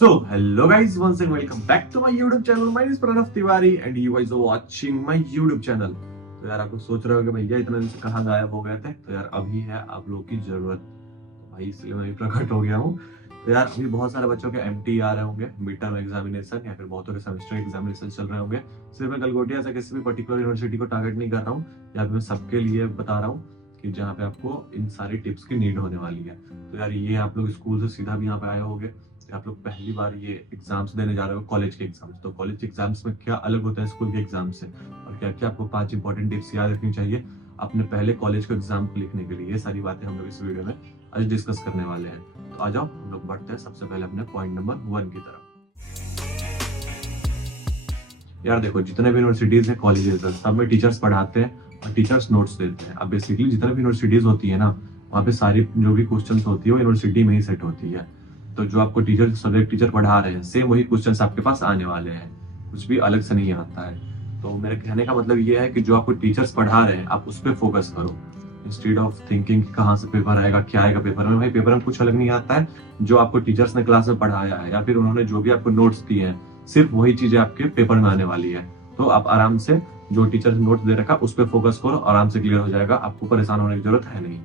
So, hello guys, once again welcome back to my YouTube channel. My name is Pranav Tiwari and you guys are watching my YouTube channel. तो यार आपको सोच रहे हो कि भैया इतने दिन से कहाँ गायब हो गए थे। तो यार अभी है आप लोगों की जरूरत, तो भाई इसलिए मैं भी प्रकट हो गया हूँ। तो यार अभी बहुत सारे बच्चों के एमटी आ रहे होंगे, मिड टर्म एग्जामिनेशन या फिर बहुतों के सेमेस्टर एग्जामिनेशन चल रहे होंगे। सिर्फ मैं गलगोटिया से किसी भी पर्टिकुलर यूनिवर्सिटी को टारगेट नहीं कर रहा हूँ, या फिर मैं सबके लिए बता रहा हूँ कि जहाँ पे आपको इन सारी टिप्स की नीड होने वाली है। तो यार ये आप लोग स्कूल से सीधा भी यहाँ पे आए होंगे, आप लोग पहली बार ये एग्जाम्स देने जा रहे हो, कॉलेज के एग्जाम्स। तो कॉलेज के एग्जाम्स में क्या अलग होता है स्कूल के एग्जाम से, और क्या क्या आपको 5 इंपॉर्टेंट टिप्स याद रखनी चाहिए अपने पहले कॉलेज के एग्जाम को लिखने के लिए, ये सारी बातें हम लोग इस वीडियो में आज डिस्कस करने वाले हैं। तो आ जाओ हम लोग बढ़ते हैं सबसे पहले अपने पॉइंट नंबर 1 की तरफ। यार देखो, जितने भी यूनिवर्सिटीज है, कॉलेजेस है, सब में टीचर्स पढ़ाते हैं और टीचर्स नोट्स देते हैं। अब बेसिकली जितने भी यूनिवर्सिटीज होती है ना, वहाँ पे सारी जो भी क्वेश्चंस होती है वो यूनिवर्सिटी में ही सेट होती है। तो जो आपको टीचर, सब्जेक्ट टीचर पढ़ा रहे हैं, सेम वही क्वेश्चंस आपके पास आने वाले हैं, कुछ भी अलग से नहीं आता है। तो मेरे कहने का मतलब ये है कि जो आपको टीचर्स पढ़ा रहे हैं आप उस पर फोकस करो, इंस्टेड ऑफ थिंकिंग कहाँ से पेपर आएगा, क्या आएगा पेपर में। भाई पेपर में कुछ अलग नहीं आता है, जो आपको टीचर्स ने क्लास में पढ़ाया है या फिर उन्होंने जो भी आपको नोट्स दिए हैं, सिर्फ वही चीजें आपके पेपर में आने वाली है। तो आप आराम से जो टीचर ने नोट्स दे रखा उस पर फोकस करो, आराम से क्लियर हो जाएगा, आपको परेशान होने की जरूरत है नहीं।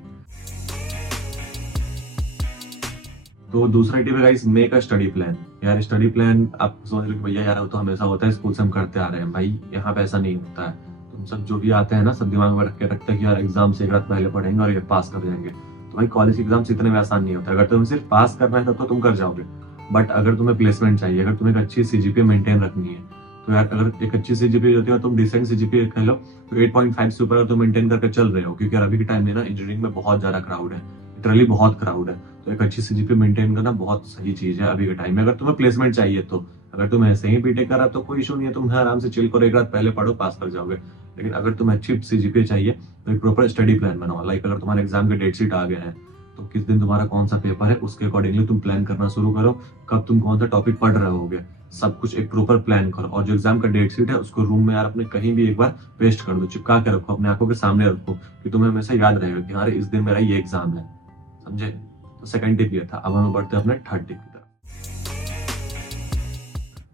तो दूसरा टिप है guys, make a study plan. यार स्टडी प्लान आप सोच रहे हो कि भैया यार वो तो हमेशा होता है, स्कूल से हम करते आ रहे हैं। भाई यहाँ पे ऐसा नहीं होता है। तुम सब जो भी आते हैं ना, सब दिमाग में रखते हैं कि यार एग्जाम से एक रात पहले पढ़ेंगे और ये पास कर जाएंगे। तो भाई कॉलेज एग्जाम से इतने में आसान नहीं होता। अगर तुम्हें सिर्फ पास करना है तब तो तुम कर जाओगे, बट अगर तुम्हें प्लेसमेंट चाहिए, अगर तुम्हें एक अच्छी सीजीपीए मेंटेन रखनी है, तो यार अगर एक अच्छी सीजीपीए होती है, तुम डिसेंट सीजीपीए कह लो, तो 8.5 से ऊपर तुम मेंटेन करके चल रहे हो, क्योंकि अभी के टाइम में ना इंजीनियरिंग में बहुत ज्यादा क्राउड है, लिटरली बहुत क्राउड है। तो एक अच्छी सीजीपीए मेंटेन करना बहुत सही चीज है अभी के टाइम में। अगर तुम्हें प्लेसमेंट चाहिए तो, अगर तुम ऐसे ही बीटेक कर रहा तो कोई इशू नहीं है, तुम आराम से चिल करो, एक रात पहले पढ़ो, पास कर जाओगे। लेकिन अगर तुम्हें अच्छी सीजीपीए चाहिए तो एक प्रॉपर स्टडी प्लान बनाओ। लाइक अगर तुम्हारे एग्जाम के डेट शीट आ गए हैं, तो किस दिन तुम्हारा कौन सा पेपर है, उसके अकॉर्डिंगली तुम प्लान करना शुरू करो। कब तुम कौन सा टॉपिक पढ़ रहे होगे, सब कुछ एक प्रॉपर प्लान करो। और जो एग्जाम का डेट शीट है उसको रूम में यार अपने कहीं भी एक बार पेस्ट कर दो, चिपका के रखो, अपने आंखों के सामने रखो, कि तुम्हें हमेशा याद रहेगा कि हाँ इस दिन मेरा ये एग्जाम है। समझे? तो सेकंड टिप ये था। अब हम बढ़ते हैं अपने थर्ड टिप की तरफ।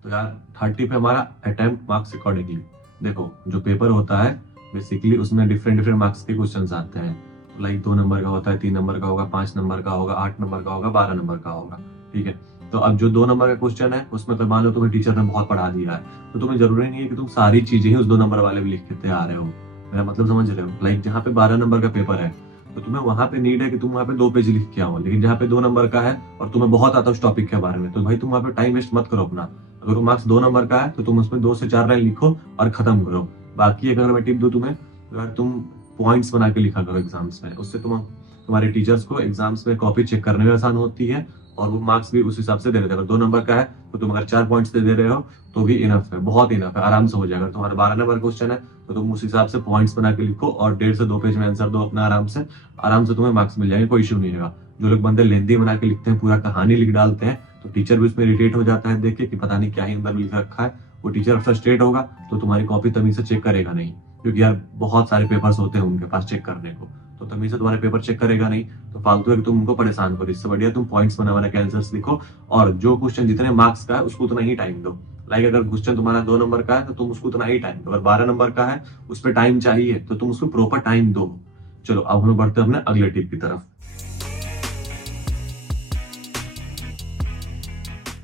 तो यार थर्ड टिप है हमारा अटेम्प्ट मार्क्स अकॉर्डिंगली। देखो जो पेपर होता है बेसिकली उसमें डिफरेंट मार्क्स के क्वेश्चंस आते हैं। लाइक 2 नंबर का होता है, 3 नंबर का होगा, 5 नंबर का होगा, 8 नंबर का होगा, 12 नंबर का होगा। ठीक है, तो अब जो 2 नंबर का क्वेश्चन है उसमें तो मान लो तुम्हें टीचर ने बहुत पढ़ा दिया है, तो तुम्हें जरूरी नहीं है कि तुम सारी चीजें ही उस 2 नंबर वाले भी लिख के तैयार रहे हो। मेरा मतलब समझ रहे हो? लाइक जहाँ पे 12 नंबर का पेपर है तो तुम्हें वहां पे नीड है कि तुम वहां पे 2 पेज लिख के आओ। लेकिन जहाँ पे 2 नंबर का है और तुम्हें बहुत आता है उस टॉपिक के बारे में, तो भाई तुम वहां पे टाइम वेस्ट मत करो अपना। अगर तुम मार्क्स 2 नंबर का है तो तुम उसमें 2 से 4 लाइन लिखो और खत्म करो। बाकी अगर मैं टिप दूं तुम्हें, तो यार तुम पॉइंट्स बना के लिखा करो एग्जाम्स में। उससे तुम्हारे टीचर्स को एग्जाम्स में कॉपी चेक करने में आसान होती है और वो मार्क्स भी उस हिसाब से दे देते हैं। अगर 2 नंबर का है तो तुम अगर 4 पॉइंट्स दे रहे हो तो भी इनफ है, बहुत इनफ है, आराम से हो जाएगा। तुम्हारा 12 नंबर क्वेश्चन है तो तुम उस हिसाब से पॉइंट्स बना के लिखो और 1.5 से 2 पेज में आंसर दो अपना, आराम से तुम्हें मार्क्स मिल जाएंगे, कोई इशू नहीं होगा। जो लोग बंदे लेंदी बना के लिखते हैं, पूरा कहानी लिख डालते हैं, तो टीचर भी उसमें इरिटेट हो जाता है देख के कि पता नहीं क्या ही अंदर लिख रखा है। वो टीचर फ्रस्ट्रेट होगा तो तुम्हारी कॉपी तमीज से चेक करेगा नहीं, क्योंकि यार बहुत सारे पेपर्स होते हैं उनके पास चेक करने को, तो तमीज से तुम्हारे पेपर चेक करेगा नहीं। तो फालतू है कि तुम उनको परेशान करो, इससे बढ़िया तुम पॉइंट्स बना के आंसर्स लिखो और जो क्वेश्चन जितने मार्क्स का है उसको उतना ही टाइम दो। लाइक अगर क्वेश्चन तुम्हारा 2 नंबर का है तो तुम उसको उतना ही टाइम दो। अगर 12 नंबर का है उस पर टाइम चाहिए तो तुम उसको प्रॉपर टाइम दो। चलो अब हम बढ़ते हैं अपने अगले टिप की तरफ।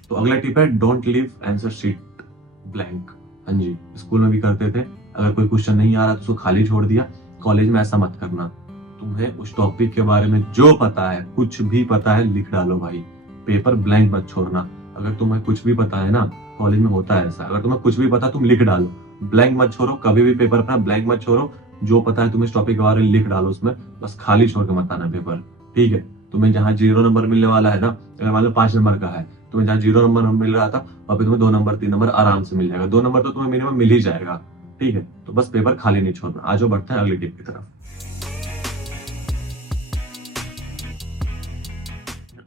तो अगला टिप है, don't leave answer sheet blank. हाँ जी, स्कूल में भी करते थे, अगर कोई क्वेश्चन नहीं आ रहा तो उसको खाली छोड़ दिया। कॉलेज में ऐसा मत करना। तुम्हें उस टॉपिक के बारे में जो पता है, कुछ भी पता है, लिख डालो भाई। पेपर ब्लैंक मत छोड़ना। अगर तुम्हें कुछ भी पता है ना, कॉलेज में होता है ऐसा, अगर तुम्हें कुछ भी पता तुम लिख डालो, ब्लैंक मत छोड़ो। कभी भी पेपर अपना ब्लैंक मत छोड़ो। जो पता है तुम्हें इस टॉपिक के बारे में लिख डालो उसमें, बस खाली छोड़ के मत आना पेपर। ठीक है, तुम्हें जहाँ 0 नंबर मिलने वाला है ना, अगर मान लो 5 नंबर का है, तुम्हें जहाँ 0 नंबर मिल रहा था वहां पे तुम्हें 2 नंबर 3 नंबर आराम से मिल जाएगा। 2 नंबर तो तुम्हें मिनिमम मिल ही जाएगा। ठीक है, तो बस पेपर खाली नहीं छोड़ना। आज बढ़ते हैं अगली टिप की तरफ।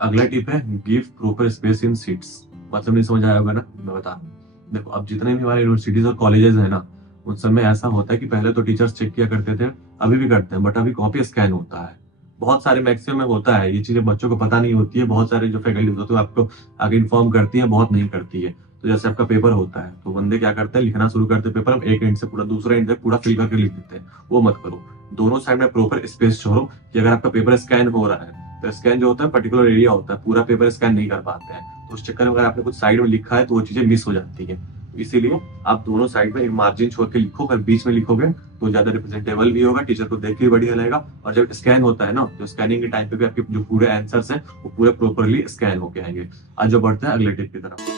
अगला टिप है, give proper space in seats. मतलब नहीं समझ आया होगा ना, मैं बता रहा हूँ। देखो अब जितने भी हमारे यूनिवर्सिटीज और कॉलेजेस है ना, उन सब में ऐसा होता है कि पहले तो टीचर्स चेक किया करते थे, अभी भी करते हैं, बट अभी कॉपी स्कैन होता है। बहुत सारे मैक्सिमम में होता है, ये चीजें बच्चों को पता नहीं होती है, बहुत सारे जो फैकल्टी होते हैं आपको आगे इन्फॉर्म करती है, बहुत नहीं करती है। तो जैसे आपका पेपर होता है तो बंदे क्या करते हैं, लिखना शुरू करते हैं पेपर, हम एक एंड से पूरा दूसरा एंड तक पूरा फिल करके लिख देते हैं, वो मत करो। दोनों साइड में प्रॉपर स्पेस छोड़ो कि अगर आपका पेपर स्कैन हो रहा है तो स्कैन जो होता है पर्टिकुलर एरिया होता है, पूरा पेपर स्कैन नहीं कर पाते हैं, तो उस चक्कर में अगर आपने कुछ साइड में लिखा है तो वो चीजें मिस हो जाती है। इसीलिए आप दोनों साइड में एक मार्जिन छोड़ के लिखो, अगर बीच में लिखोगे तो ज्यादा रिप्रेजेंटेबल भी होगा, टीचर को देख के भी बढ़िया लगेगा। और जब स्कैन होता है ना, तो स्कैनिंग के टाइम पे भी आपके जो पूरे आंसर्स हैं वो पूरे प्रॉपरली स्कैन होके आएंगे। आज जो बढ़ते हैं अगले टिप की तरफ।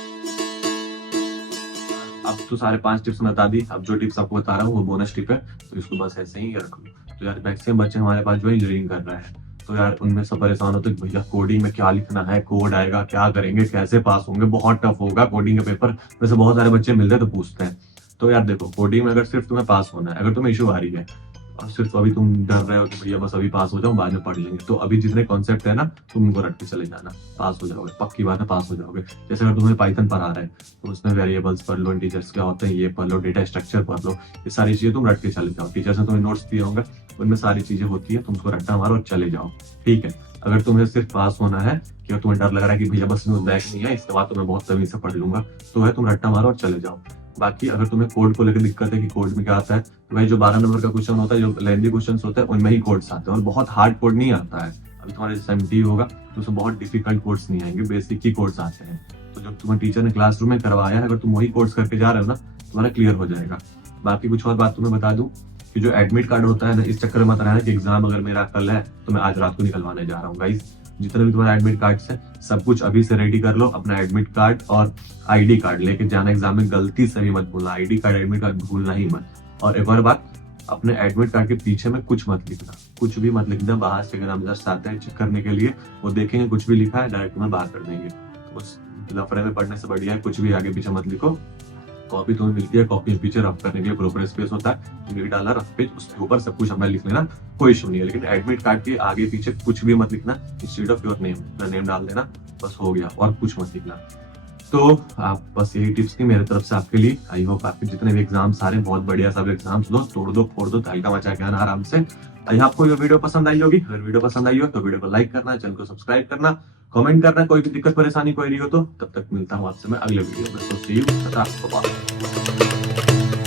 अब तो सारे 5 टिप्स बता दी, अब जो टिप्स आपको बता रहा हूँ वो बोनस टिप है, तो इसको बस ऐसे ही रख लो। तो यार मैक्सिमम बच्चे हमारे पास जो है इंजीनियरिंग कर रहे हैं, तो यार उनमें सब परेशान होते हैं कि भैया कोडिंग में क्या लिखना है, कोड आएगा क्या करेंगे, कैसे पास होंगे, बहुत टफ होगा कोडिंग का पेपर। वैसे बहुत सारे बच्चे मिलते हैं तो पूछते हैं। तो यार देखो, कोडिंग में अगर सिर्फ तुम्हें पास होना है, अगर तुम्हें इशू आ रही है और सिर्फ अभी तुम डर रहे हो कि भैया बस अभी पास हो जाओ बाद में पढ़ लेंगे, तो अभी जितने कॉन्सेप्ट है ना तुम उनको रट के चले जाना, पास हो जाओगे, पक्की बात है पास हो जाओगे। जैसे अगर तुम्हें पाइथन पढ़ा रहा है तो उसमें वेरिएबल्स पढ़ लो, इंटीजर्स क्या होते हैं ये पढ़ लो, डेटा स्ट्रक्चर पढ़ लो, ये सारी चीजें तुम रट के चले जाओ। टीचर्स ने तुम्हें नोट्स दिए होंगे, उनमें सारी चीजें होती है, तुम उसको रट्टा मारो और चले जाओ, ठीक है। अगर तुम्हें सिर्फ पास होना है कि तुम्हें डर लग रहा है कि भैया बस में बैक नहीं है, इसके बाद तो मैं बहुत तमीज से पढ़ लूंगा, तो है तुम रट्टा मारो और चले जाओ। बाकी अगर तुम्हें कोड को लेकर दिक्कत है कि कोड में क्या आता है, तो भाई जो 12 नंबर का क्वेश्चन होता है, जो लेंथी क्वेश्चन होते हैं उनमें ही कोड्स आते हैं, और बहुत हार्ड कोड नहीं आता है। अभी तुम्हारे जैसे एमटी होगा तो उसमें बहुत डिफिकल्ट कोड्स नहीं आएंगे, बेसिक ही कोड्स आते हैं। तो जब तुम्हें टीचर ने क्लासरूम में करवाया है, अगर तुम वही कोड्स करके जा रहे हो ना, तुम्हारा क्लियर हो जाएगा। बाकी कुछ और बात तुम्हें बता दूं कि जो एडमिट कार्ड होता है ना, इस चक्कर में मत रहना कि एग्जाम अगर मेरा कल है तो मैं आज रात को निकलवाने जा रहा हूँ। गाइस, जितने भी तुम्हारे एडमिट कार्ड है सब कुछ अभी से रेडी कर लो। अपना एडमिट कार्ड और आईडी कार्ड लेके जाना एग्जाम में, गलती से भी मत भूलना, आईडी कार्ड एडमिट कार्ड भूलना ही मत। और एक और बात, अपने एडमिट कार्ड के पीछे में कुछ मत लिखना, कुछ भी मत लिखना। बाहर से एग्जामिनर्स आते हैं चेक करने के लिए, वो देखेंगे कुछ भी लिखा है डायरेक्ट में बाहर कर देंगे। तो बस लफड़े में पढ़ने से बढ़िया है कुछ भी आगे पीछे मत लिखो। कॉपी तुम्हें मिलती है, कॉपी पीछे रफ करने के लिए प्रॉपर स्पेस होता है, तुम डाला रफ पेज, उसके ऊपर सब कुछ अपना लिख लेना, कोई इशू नहीं है। लेकिन एडमिट कार्ड के आगे पीछे कुछ भी मत लिखना, इंस्टेड ऑफ योर नेम अपना नेम डाल देना, बस हो गया, और कुछ मत लिखना। तो आप बस यही टिप्स थी मेरे तरफ से आपके लिए। आई होप आपके जितने भी एग्जाम सारे बहुत बढ़िया सब एग्जाम्स लो, तोड़ दो फोड़ दो, तहलका मचा के आना आराम से। आई आपको ये वीडियो पसंद आई होगी, अगर वीडियो पसंद आई हो तो वीडियो को लाइक करना, चैनल को सब्सक्राइब करना, कमेंट करना, कोई भी दिक्कत परेशानी कोई रही हो तो। तब तक मिलता हूँ आपसे मैं अगले वीडियो में। सो सी यू, बाय।